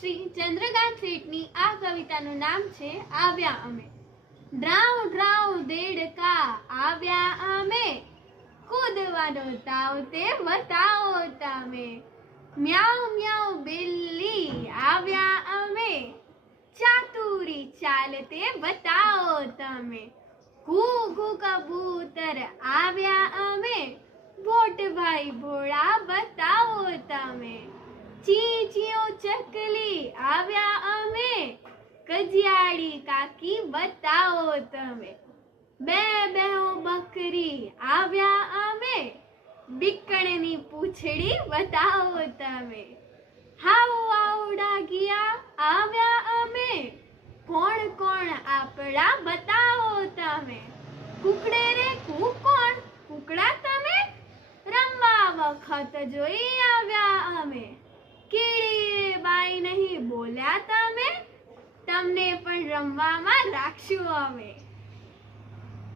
શ્રી ચંદ્રકાંત શેઠની આ કવિતાનું નામ છે આવ્યા અમે. ડ્રાઉ ડ્રાઉ દેડકા આવ્યા અમે, કૂદવાનો તાવ તે બતાવો તમે. મ્યાઉ મ્યાઉ બિલ્લી આવ્યા અમે, ચાતુરી ચાલ તે બતાવો તમે. ઘૂ ઘૂ કબૂતર આવ્યા અમે, ભોટ ભાઈ ભોળા બતાવો તમે. ચી ચીઓ ચકલી આવ્યા અમે, કજિયાળી કાકી બતાવો તમે. બે બેહો બકરી આવ્યા અમે, બીકણની પૂંછડી બતાવો તમે. હાઉ આઉ ડાગિયા આવ્યા અમે, કોણ કોણ આપણા બતાવો તમે. કુકડે રે કુ કોણ કુકડા તમે, રમવા વખત જોઈ આવ્યા અમે. કીડી બાઈ નહીં બોલ્યા તમે, તમને પણ રમવામાં રાખશું અમે.